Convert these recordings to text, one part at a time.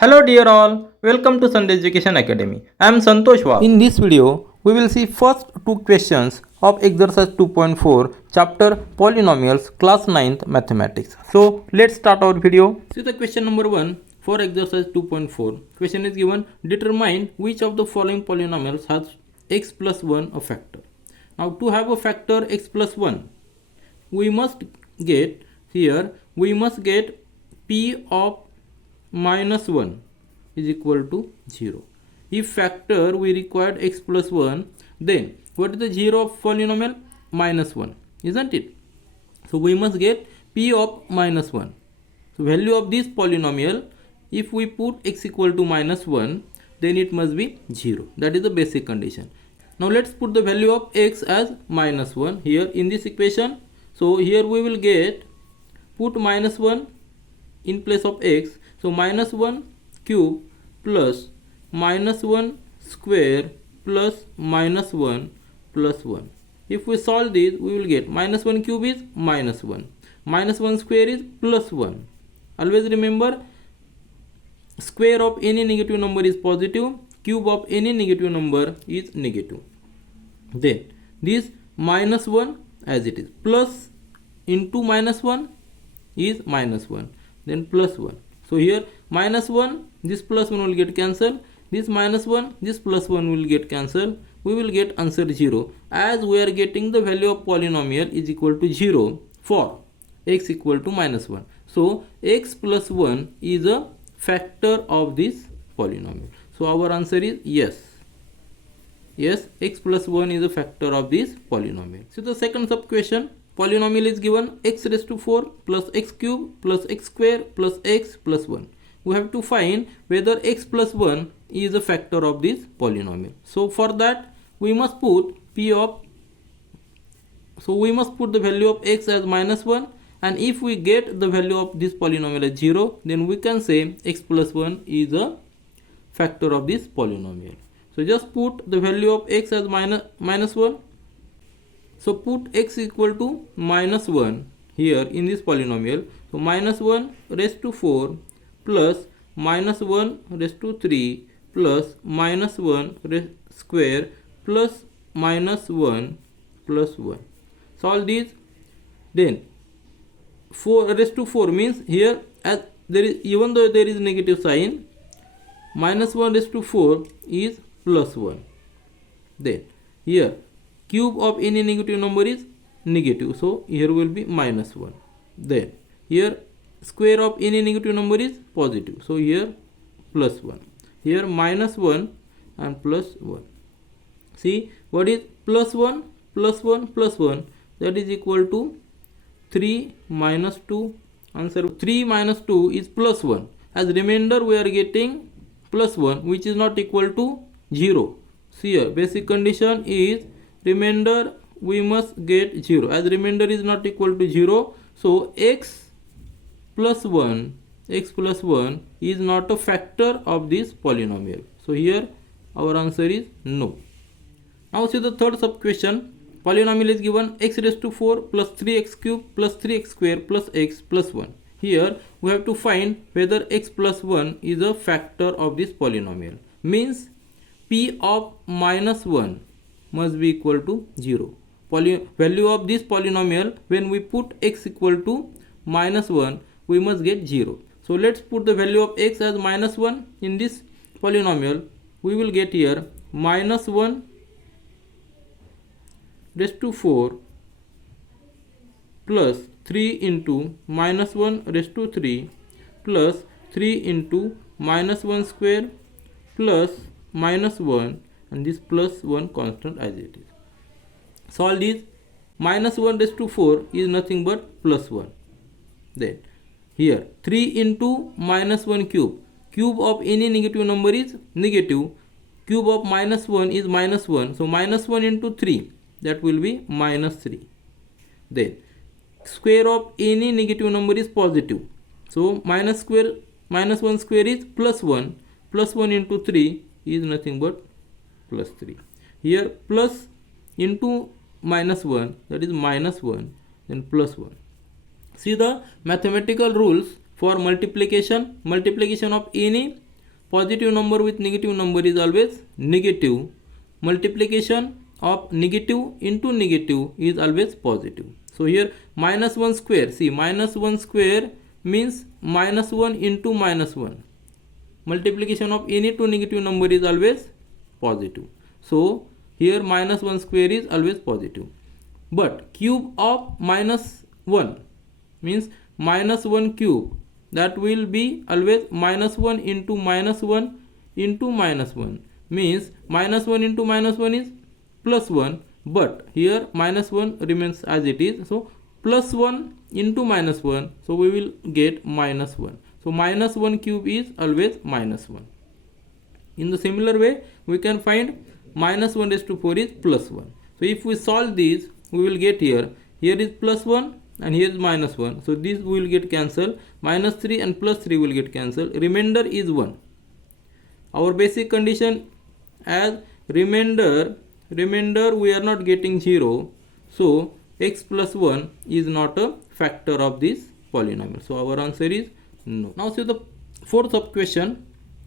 Hello dear all, welcome to Sunday Education Academy. I am Santosh Wal. In this video, we will see first two questions of exercise 2.4 chapter polynomials class 9th mathematics. So let's start our video. See the question number 1 for exercise 2.4. Question is given, determine which of the following polynomials has x plus 1 a factor. Now to have a factor x plus 1, we must get p of minus 1 is equal to 0. If factor we required x plus 1, then what is the 0 of polynomial? Minus 1, isn't it? So we must get p of minus 1. So value of this polynomial, if we put x equal to minus 1, then it must be 0. That is the basic condition. Now let's put the value of x as minus 1 here in this equation. So here we will get, put minus 1 in place of x. So minus 1 cube plus minus 1 square plus minus 1 plus 1. If we solve this, we will get minus 1 cube is minus 1. Minus 1 square is plus 1. Always remember, square of any negative number is positive. Cube of any negative number is negative. Then this minus 1 as it is. Plus into minus 1 is minus 1. Then plus 1. So here minus 1, this plus 1 will get cancelled. This minus 1, this plus 1 will get cancelled. We will get answer 0, as we are getting the value of polynomial is equal to 0 for x equal to minus 1. So x plus 1 is a factor of this polynomial. So our answer is yes. Yes, x plus 1 is a factor of this polynomial. So the second sub question. Polynomial is given x raised to 4 plus x cube plus x square plus x plus 1. We have to find whether x plus 1 is a factor of this polynomial. So for that we must put the value of x as minus 1, and if we get the value of this polynomial as 0, then we can say x plus 1 is a factor of this polynomial. So just put the value of x as minus 1. So put x equal to minus 1 here in this polynomial. So minus 1 raised to 4 plus minus 1 raised to 3 plus minus 1 square plus minus 1 plus 1. Solve these. Then 4 raised to 4 means here, as there is, even though there is negative sign, minus 1 raised to 4 is plus 1. Then here cube of any negative number is negative, so here will be minus 1. Then here square of any negative number is positive, so here plus 1. Here minus 1 and plus 1. See what is plus 1 plus 1 plus 1, that is equal to 3 minus 2. Answer 3 minus 2 is plus 1. As remainder we are getting plus 1, which is not equal to 0. See here basic condition is remainder we must get 0, as remainder is not equal to 0. So x plus 1 is not a factor of this polynomial. So here our answer is no. Now see the third sub question. Polynomial is given x raised to 4 plus 3x cube plus 3x square plus x plus 1. Here we have to find whether x plus 1 is a factor of this polynomial. Means p of minus 1 must be equal to 0. Value of this polynomial, when we put x equal to minus 1, we must get 0. So let's put the value of x as minus 1 in this polynomial. We will get here minus 1 raised to 4 plus 3 into minus 1 raised to 3 plus 3 into minus 1 square plus minus 1, and this plus 1 constant as it is. Solve this. Minus 1 raised to 4 is nothing but plus 1. Then here 3 into minus 1 cube. Cube of any negative number is negative. Cube of minus 1 is minus 1. So minus 1 into 3, that will be minus 3. Then square of any negative number is positive. So minus 1 square is plus 1. Plus 1 into 3 is nothing but plus 3. Here plus into minus 1, that is minus 1, then plus 1. See the mathematical rules for multiplication of any positive number with negative number is always negative. Multiplication of negative into negative is always positive. So here minus 1 square, see minus 1 square means minus 1 into minus 1. Multiplication of any two negative number is always positive. So here minus 1 square is always positive. But cube of minus 1 means minus 1 cube, that will be always minus 1 into minus 1 into minus 1, means minus 1 into minus 1 is plus 1, but here minus 1 remains as it is, so plus 1 into minus 1, so we will get minus 1. So minus 1 cube is always minus 1. In the similar way, we can find minus 1 raised to 4 is plus 1. So if we solve this, we will get here is plus 1 and here is minus 1. So this will get cancelled. Minus 3 and plus 3 will get cancelled. Remainder is 1. Our basic condition as remainder we are not getting 0. So x plus 1 is not a factor of this polynomial. So our answer is no. Now see the fourth sub question.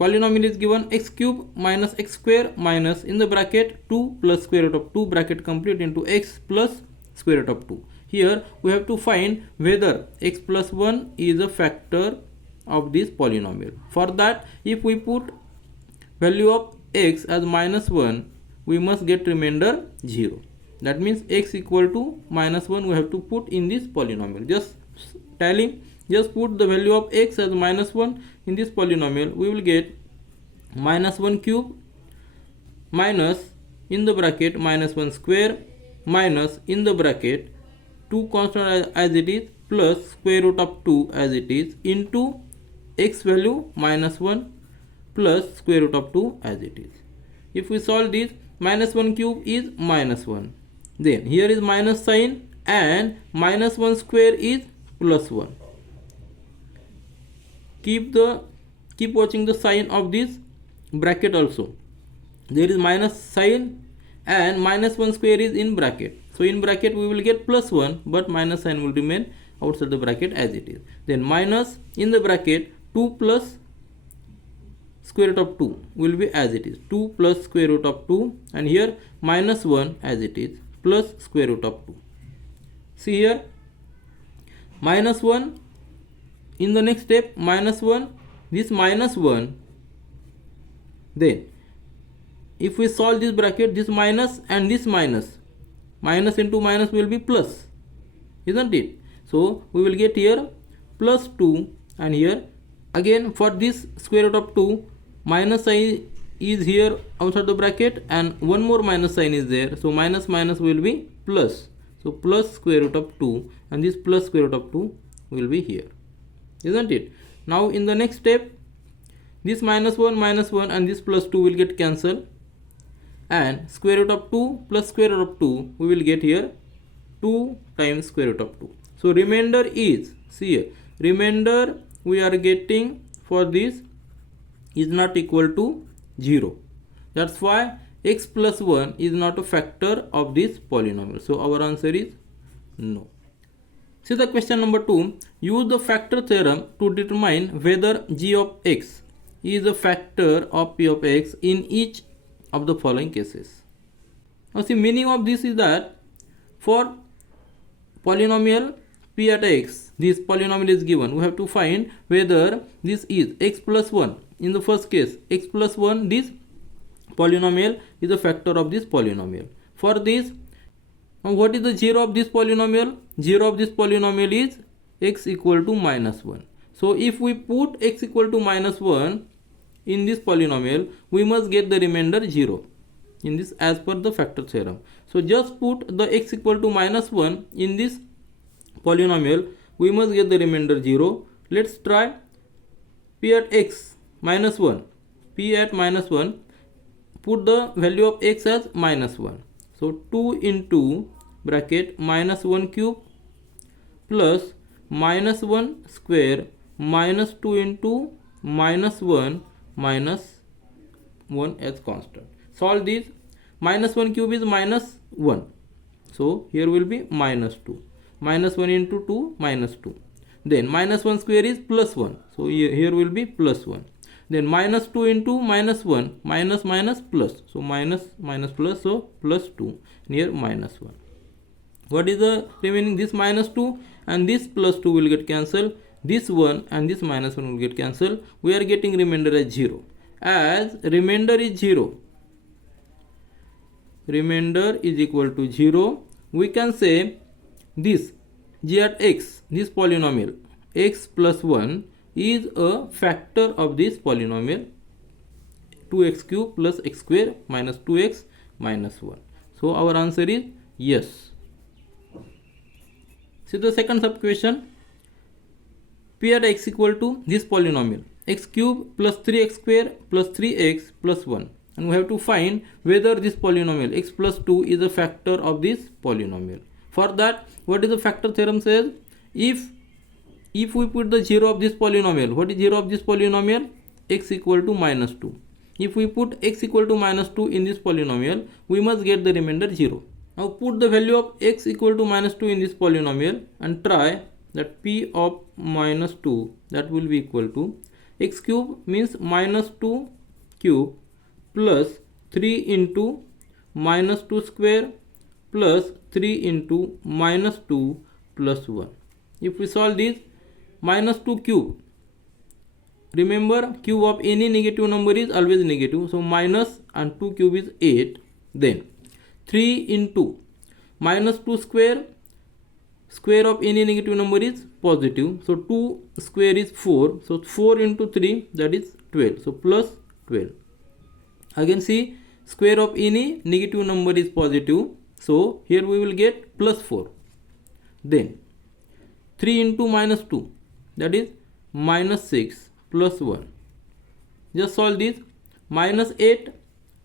Polynomial is given x cube minus x square minus in the bracket 2 plus square root of 2 bracket complete into x plus square root of 2. Here we have to find whether x plus 1 is a factor of this polynomial. For that, if we put value of x as minus 1, we must get remainder 0. That means x equal to minus 1 we have to put in this polynomial. Just put the value of x as minus 1 in this polynomial. We will get minus 1 cube minus in the bracket minus 1 square minus in the bracket 2 constant as it is plus square root of 2 as it is into x value minus 1 plus square root of 2 as it is. If we solve this, minus 1 cube is minus 1. Then here is minus sign and minus 1 square is plus 1. Keep watching the sign of this bracket also. There is minus sign and minus 1 square is in bracket. So in bracket we will get plus 1, but minus sign will remain outside the bracket as it is. Then minus in the bracket 2 plus square root of 2 will be as it is. 2 plus square root of 2 and here minus 1 as it is plus square root of 2. See here minus 1 in the next step minus 1, this minus 1. Then if we solve this bracket, this minus and this minus into minus will be plus, isn't it? So we will get here plus 2 and here again for this square root of 2 minus sign is here outside the bracket and one more minus sign is there. So minus will be plus. So plus square root of 2 and this plus square root of 2 will be here, isn't it? Now in the next step, this minus 1 and this plus 2 will get cancelled and square root of 2 plus square root of 2 we will get here 2 times square root of 2. So remainder is, see here, remainder we are getting for this is not equal to 0. That's why x plus 1 is not a factor of this polynomial. So our answer is no. See the question number 2. Use the factor theorem to determine whether g of x is a factor of p of x in each of the following cases. Now see, meaning of this is that for polynomial p at x, this polynomial is given, we have to find whether this is x plus 1. In the first case, x plus 1, this polynomial is a factor of this polynomial. For this, now what is the 0 of this polynomial? 0 of this polynomial is x equal to minus 1. So if we put x equal to minus 1 in this polynomial, we must get the remainder 0 in this as per the factor theorem. So just put the x equal to minus 1 in this polynomial, we must get the remainder 0. Let's try p at x minus 1. P at minus 1, put the value of x as minus 1. So 2 into bracket minus 1 cube plus minus 1 square minus 2 into minus 1 minus 1 as constant. Solve this. Minus 1 cube is minus 1. So here will be minus 2. Minus 1 into 2 minus 2. Then minus 1 square is plus 1. So here will be plus 1. then minus 2 into minus 1, minus minus plus, so minus minus plus, so plus 2, here minus 1. What is the remaining? This minus 2 and this plus 2 will get cancelled, this 1 and this minus 1 will get cancelled. We are getting remainder as 0. As remainder is 0, remainder is equal to 0, we can say this g at x, this polynomial x plus 1 is a factor of this polynomial 2x cube plus x square minus 2x minus 1. So our answer is yes. See the second sub question. P at x equal to this polynomial x cube plus 3x square plus 3x plus 1, and we have to find whether this polynomial x plus 2 is a factor of this polynomial. For that, what is the factor theorem says? If we put the 0 of this polynomial, what is 0 of this polynomial? X equal to minus 2. If we put x equal to minus 2 in this polynomial, we must get the remainder 0. Now put the value of x equal to minus 2 in this polynomial and try that p of minus 2, that will be equal to x cube means minus 2 cube plus 3 into minus 2 square plus 3 into minus 2 plus 1. If we solve this, minus 2 cube, remember cube of any negative number is always negative, so minus and 2 cube is 8. Then 3 into minus 2 square, square of any negative number is positive, so 2 square is 4, so 4 into 3, that is 12, so plus 12. Again see, square of any negative number is positive, so here we will get plus 4. Then 3 into minus 2, that is minus 6 plus 1. Just solve this, minus 8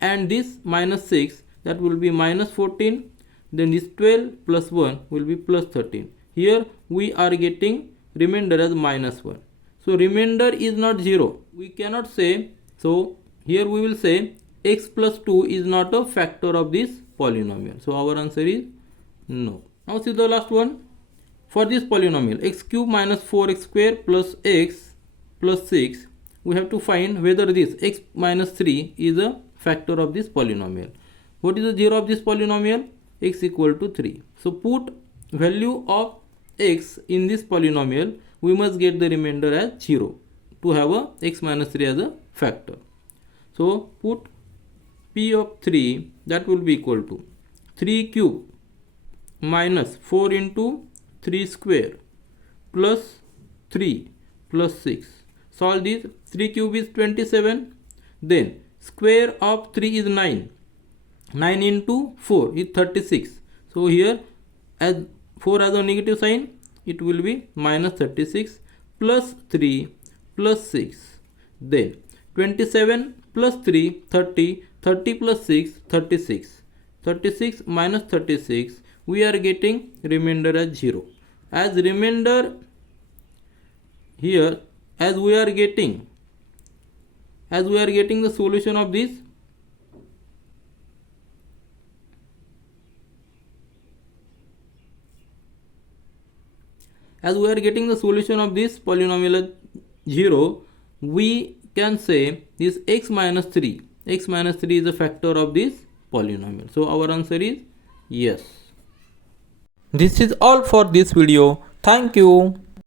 and this minus 6, that will be minus 14, then this 12 plus 1 will be plus 13. Here we are getting remainder as minus 1. So remainder is not 0. We cannot say, so here we will say x plus 2 is not a factor of this polynomial. So our answer is no. Now see the last one. For this polynomial x cube minus 4x square plus x plus 6, we have to find whether this x minus 3 is a factor of this polynomial. What is the 0 of this polynomial? X equal to 3. So put value of x in this polynomial, we must get the remainder as 0 to have a x minus 3 as a factor. So put p of 3, that will be equal to 3 cube minus 4 into 3 square plus 3 plus 6. Solve this. 3 cube is 27. Then square of 3 is 9. 9 into 4 is 36. So here as 4 has a negative sign, it will be minus 36 plus 3 plus 6. Then 27 plus 3, 30. 30 plus 6, 36. 36 minus 36, we are getting remainder as 0. As remainder here, as we are getting the solution of this, polynomial as 0, we can say this x minus 3 is a factor of this polynomial. So our answer is yes. This is all for this video. Thank you.